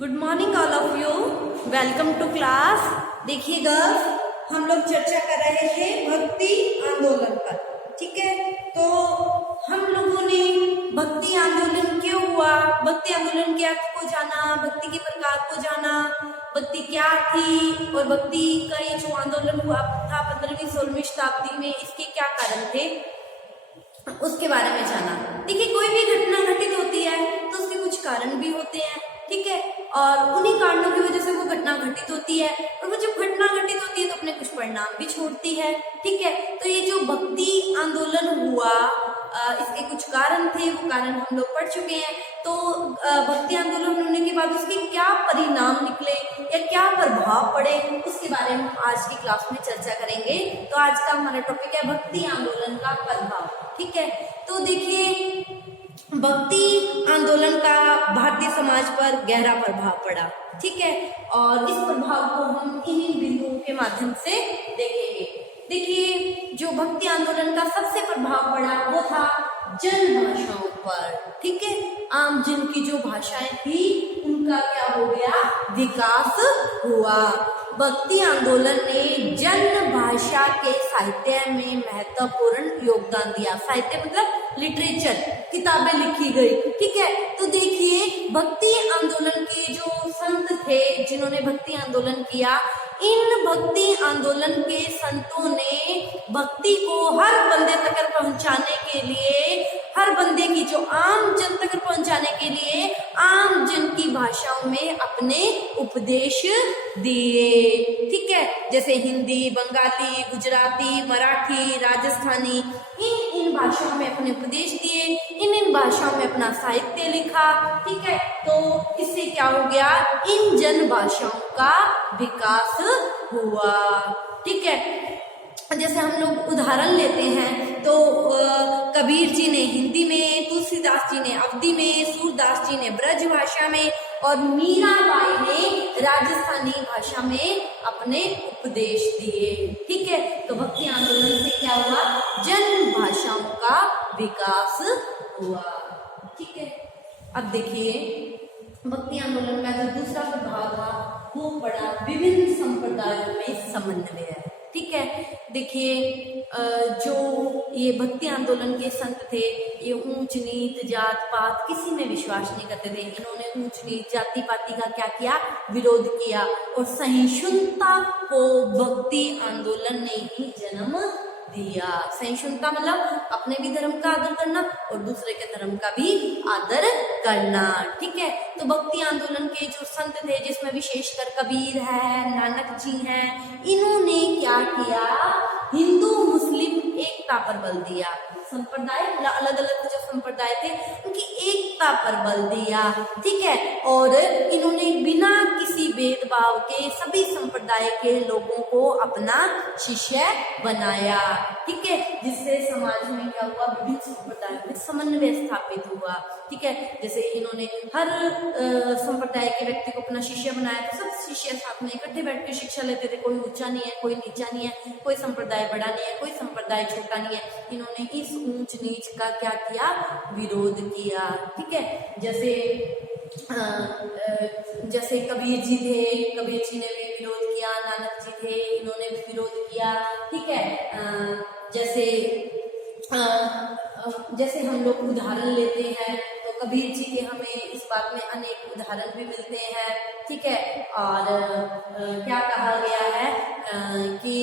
Good morning all of you, welcome to class. देखिए girls, हम लोग चर्चा कर रहे थे भक्ति आंदोलन पर। ठीक है, तो हम लोगों ने भक्ति आंदोलन क्यों हुआ, भक्ति आंदोलन के अर्थ को जाना, भक्ति के प्रकार को जाना, भक्ति क्या थी और भक्ति का ये जो आंदोलन हुआ था 15वीं 16वीं शताब्दी में, इसके क्या कारण थे उसके बारे में जाना। देखिए, कोई भी घटना घटित होती है तो उसके कुछ कारण भी होते हैं, ठीक है, और उन्हीं कारणों की वजह से वो घटना घटित होती है, और वो जब घटना घटित होती है तो अपने कुछ परिणाम भी छोड़ती है। ठीक है, तो ये जो भक्ति आंदोलन हुआ, इसके कुछ कारण थे, वो कारण हम लोग पढ़ चुके हैं। तो भक्ति आंदोलन होने के बाद उसके क्या परिणाम निकले या क्या प्रभाव पड़े, उसके बारे में हम आज की क्लास में चर्चा करेंगे। तो आज का हमारा टॉपिक है भक्ति आंदोलन का प्रभाव। ठीक है, तो देखिए, भक्ति आंदोलन का भारतीय समाज पर गहरा प्रभाव पड़ा। ठीक है, और इस प्रभाव को हम इन बिंदुओं के माध्यम से देखेंगे। देखिए, जो भक्ति आंदोलन का सबसे प्रभाव पड़ा वो था जन भाषाओं पर। ठीक है, आम जन की जो भाषाएं थी उनका क्या हो गया, विकास हुआ। भक्ति आंदोलन ने जन भाषा के साहित्य में महत्वपूर्ण योगदान दिया। साहित्य मतलब लिटरेचर, किताबें लिखी गई। ठीक है, तो देखिए, भक्ति आंदोलन के जो संत थे जिन्होंने भक्ति आंदोलन किया, इन भक्ति आंदोलन के संतों ने भक्ति को हर बंदे तक पहुंचाने के लिए, हर बंदे की जो आम जन तक पहुंचाने के लिए आम जन की भाषाओं में अपने उपदेश दिए। ठीक है, जैसे हिंदी, बंगाली, गुजराती, मराठी, राजस्थानी, इन भाषाओं में अपने उपदेश दिए, इन भाषाओं में अपना साहित्य लिखा। ठीक है, तो इससे क्या हो गया, इन जन भाषाओं का विकास हुआ। ठीक है, जैसे हम लोग उदाहरण लेते हैं तो कबीर जी ने हिंदी में, तुलसीदास जी ने अवधी में, सूरदास जी ने ब्रज भाषा में और मीराबाई ने राजस्थानी भाषा में अपने उपदेश दिए। ठीक है, तो भक्ति आंदोलन से क्या हुआ, जन भाषाओं का विकास हुआ। ठीक है, अब देखिए, भक्ति आंदोलन का जो दूसरा प्रभाव था वो पड़ा विभिन्न संप्रदायों में समन्वय। ठीक है, देखिए, जो ये भक्ति आंदोलन के संत थे, ये ऊंच नीच, जात पात किसी में विश्वास नहीं करते थे। इन्होंने ऊंच नीच, जाति पाति का क्या किया, विरोध किया, और सहिष्णुता को भक्ति आंदोलन ने ही जन्म दिया। सहिष्णुता मतलब अपने भी धर्म का आदर करना और दूसरे के धर्म का भी आदर करना। ठीक है, तो भक्ति आंदोलन के जो संत थे, जिसमें विशेषकर कबीर है, नानक जी हैं, इन्होंने क्या किया, हिंदू मुस्लिम एकता पर बल दिया। संप्रदाय अलग अलग जो संप्रदाय थे उनकी एकता पर बल दिया। ठीक है, और इन्होंने बिना किसी भेदभाव के सभी संप्रदाय के लोगों को अपना शिष्य बनाया। ठीक है, जिससे समाज में क्या हुआ, विभिन्न संप्रदायों में समन्वय स्थापित हुआ। ठीक है, जैसे इन्होंने हर संप्रदाय के व्यक्ति को अपना शिष्य बनाया, तो सब शिष्य साथ में इकट्ठे बैठ के शिक्षा लेते थे। कोई ऊंचा नहीं है, कोई नीचा नहीं है, कोई संप्रदाय बड़ा नहीं है, कोई संप्रदाय छोटा नहीं है। इन्होंने इस ऊंच नीच का क्या किया, विरोध किया। ठीक है, जैसे कबीर जी थे, कबीर जी ने भी विरोध किया, नानक जी थे, इन्होंने भी विरोध किया। ठीक है, जैसे हम लोग उदाहरण लेते हैं तो कबीर जी के हमें इस बात में अनेक उदाहरण भी मिलते हैं। ठीक है, और क्या कहा गया है कि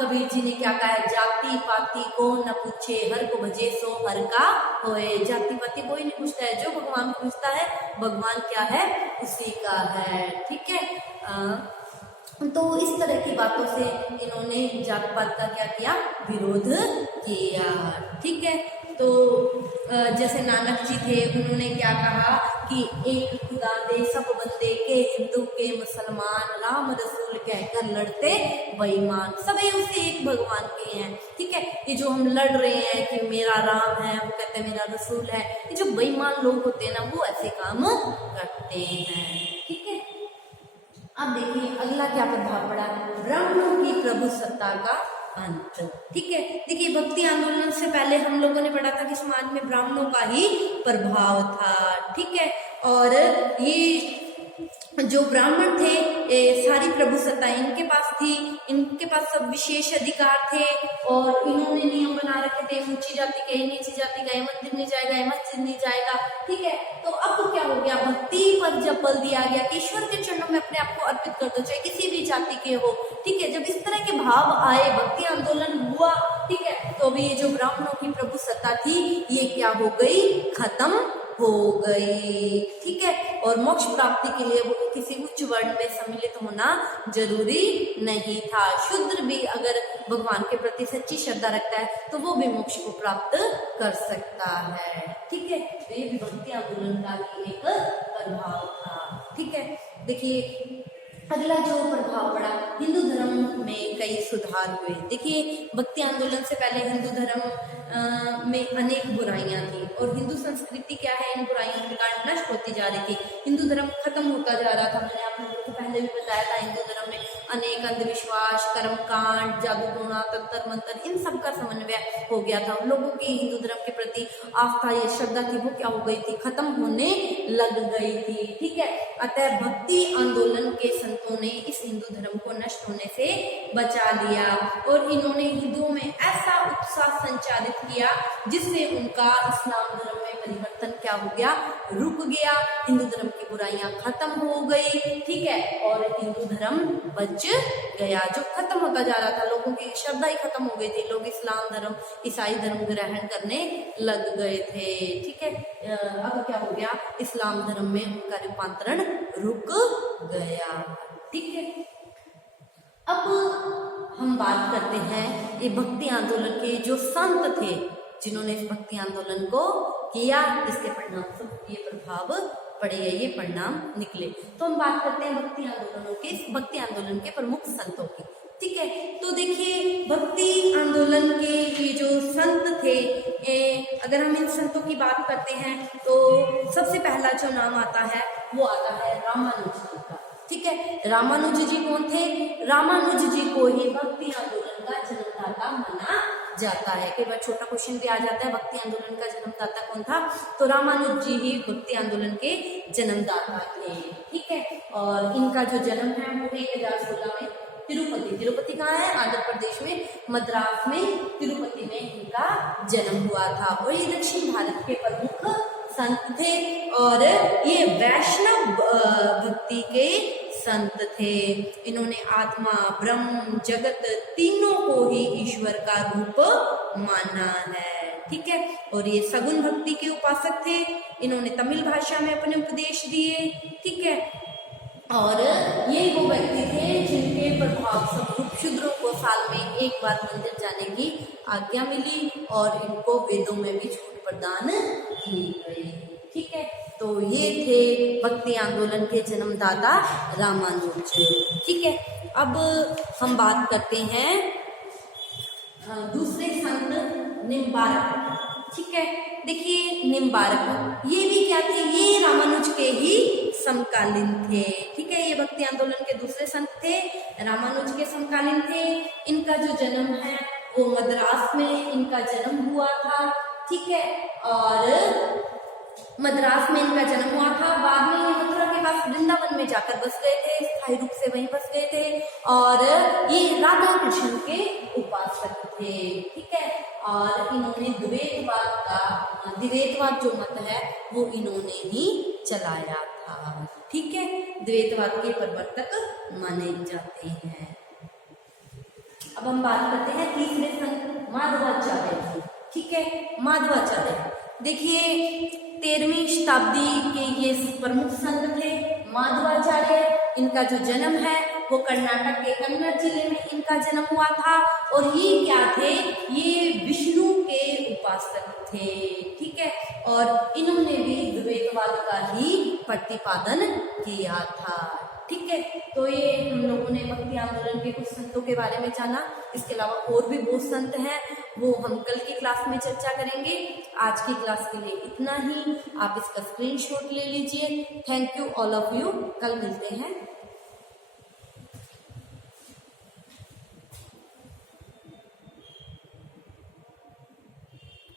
कबीर जी ने क्या कहा है, जाति पाति को न पूछे, हर को भजे सो हर का होए। जाति पाति कोई नहीं पूछता है, जो भगवान को पूछता है, भगवान क्या है, उसी का है। ठीक है, तो इस तरह की बातों से इन्होंने जात पात का क्या किया, विरोध किया। ठीक है, तो जैसे नानक जी थे, उन्होंने क्या कहा कि एक खुदा दे सब बंदे के, हिंदू के मुसलमान, राम रसूल कहकर लड़ते बेईमान, सभी उसे एक भगवान के हैं। ठीक है, ये जो हम लड़ रहे हैं कि मेरा राम है, वो कहते हैं मेरा रसूल है, ये जो बेईमान लोग होते हैं ना, वो ऐसे काम करते हैं। ठीक है, अब देखिए अगला क्या प्रभाव पड़ा, ब्रह्म की प्रभु सत्ता का अंत। ठीक है, देखिए भक्ति आंदोलन से पहले हम लोगों ने पढ़ा था कि समाज में ब्राह्मणों का ही प्रभाव था। ठीक है, और ये जो ब्राह्मण थे सारी प्रभुसत्ता इनके पास थी, इनके पास सब विशेष अधिकार थे और इन्होंने नियम बना रखे थे, ऊंची जाति के नीची जाति का मंदिर नहीं जाएगा, मस्जिद नहीं जाएगा। ठीक है, तो अब क्या हो गया, भक्ति पर जब बल दिया गया कि ईश्वर के चरणों में अपने आप को अर्पित कर दो, चाहे किसी भी जाति के हो। ठीक है, जब इस तरह के भाव आए, भक्ति आंदोलन हुआ, ठीक है, तो अभी ये जो ब्राह्मणों की प्रभुसत्ता थी ये क्या हो गई, खत्म हो गई। ठीक है, और मोक्ष प्राप्ति के लिए वो किसी उच्च वर्ण में सम्मिलित होना जरूरी नहीं था। शूद्र भी अगर भगवान के प्रति सच्ची श्रद्धा रखता है तो वो भी मोक्ष को प्राप्त कर सकता है। ठीक है, तो ये भी भक्ति आंदोलन का ही एक प्रभाव था। ठीक है, देखिए अगला जो प्रभाव पड़ा, हिंदू धर्म में कई सुधार हुए। देखिए भक्ति आंदोलन से पहले हिंदू धर्म में अनेक बुराइयां थी और हिंदू संस्कृति क्या है, इन बुराइयों के कारण नष्ट होती जा रही थी। हिंदू धर्म खत्म होता जा रहा था। मैंने आप लोगों को पहले भी बताया था, हिंदू धर्म में अनेक अंधविश्वास, कर्मकांड, जादू टोना, तंत्र मंत्र, इन सब का समन्वय हो गया था। लोगों की हिंदू धर्म के प्रति आस्था या श्रद्धा थी वो क्या हो गई थी, खत्म होने लग गई थी। ठीक है, अतः भक्ति आंदोलन के संतों ने इस हिंदू धर्म को नष्ट होने से बचा लिया और इन्होंने हिंदुओं में ऐसा उत्साह संचारित किया जिससे उनका इस्लाम धर्म में परिवर्तन क्या हो गया, रुक गया। हिंदू धर्म की बुराइयां खत्म हो गई। ठीक है, और हिंदू धर्म बच गया। जो खत्म होता जा रहा था, लोगों की श्रद्धा ही खत्म हो गई थी, लोग इस्लाम धर्म, ईसाई धर्म ग्रहण करने लग गए थे। ठीक है, अब क्या हो गया, इस्लाम धर्म में उनका रूपांतरण रुक गया। ठीक है, अब हम बात करते हैं ये भक्ति आंदोलन के जो संत थे जिन्होंने इस भक्ति आंदोलन को किया, इसके परिणाम सब ये प्रभाव पड़े, ये परिणाम निकले। तो हम बात करते हैं भक्ति आंदोलन के प्रमुख संतों की। ठीक है, तो देखिए भक्ति आंदोलन के ये जो संत थे, अगर हम इन संतों की बात करते हैं तो सबसे पहला जो नाम आता है वो आता है रामानुज जी का। ठीक है, रामानुज जी कौन थे, रामानुज जी को ही भक्ति आंदोलन का जन्मदाता माना जाता है। कई बार छोटा क्वेश्चन भी आ जाता है, भक्ति आंदोलन का जन्मदाता कौन था, तो रामानुज जी ही भक्ति आंदोलन के जन्मदाता थे। ठीक है, और इनका जो जन्म है वो 1016 में तिरुपति कहाँ है, आंध्र प्रदेश में, मद्रास में, तिरुपति में इनका जन्म हुआ था। और ये दक्षिण भारत के प्रमुख संत थे और ये वैष्णव भक्ति के संत थे। इन्होंने आत्मा, ब्रह्म, जगत तीनों को ही ईश्वर का रूप माना है। ठीक है, और ये सगुण भक्ति के उपासक थे। इन्होंने तमिल भाषा में अपने उपदेश दिए। ठीक है, और ये वो व्यक्ति थे जिनके प्रभाव से शूद्रों को साल में एक बार मंदिर जाने की आज्ञा मिली और इनको वेदों में भी छूट प्रदान की गई। ठीक है, तो ये थे भक्ति आंदोलन के जन्मदाता रामानुज। ठीक है, अब हम बात करते हैं दूसरे संत निम्बारक। ठीक है, देखिए निम्बारक ये भी क्या थे, ये रामानुज के ही समकालीन थे। ठीक है, ये भक्ति आंदोलन के दूसरे संत थे, रामानुज के समकालीन थे। इनका जो जन्म है वो मद्रास में इनका जन्म हुआ था। ठीक है, और मद्रास में इनका जन्म हुआ था। बाद में ये मथुरा के पास वृंदावन में जाकर बस गए थे, स्थायी रूप से वहीं बस गए थे और ये राधा कृष्ण के उपासक थे। ठीक है, और इन्होंने द्वैतवाद जो मत है वो इन्होंने ही चलाया था। ठीक है, द्वैतवाद के प्रवर्तक माने जाते हैं। अब हम बात करते हैं तीसरे संत माधवाचार्य। ठीक है, माधवाचार्य देखिए 13वीं शताब्दी के ये प्रमुख संत थे माधवाचार्य। इनका जो जन्म है वो कर्नाटक के कन्नड़ जिले में इनका जन्म हुआ था और ये क्या थे, ये विष्णु के उपासक थे। ठीक है, और इन्होंने भी द्वैतवाद का ही प्रतिपादन किया था। ठीक है, तो ये हम लोगों ने भक्ति आंदोलन के कुछ संतों के बारे में जाना। इसके अलावा और भी बहुत संत हैं, वो हम कल की क्लास में चर्चा करेंगे। आज की क्लास के लिए इतना ही। आप इसका स्क्रीनशॉट ले लीजिए। Thank you all of you. कल मिलते हैं।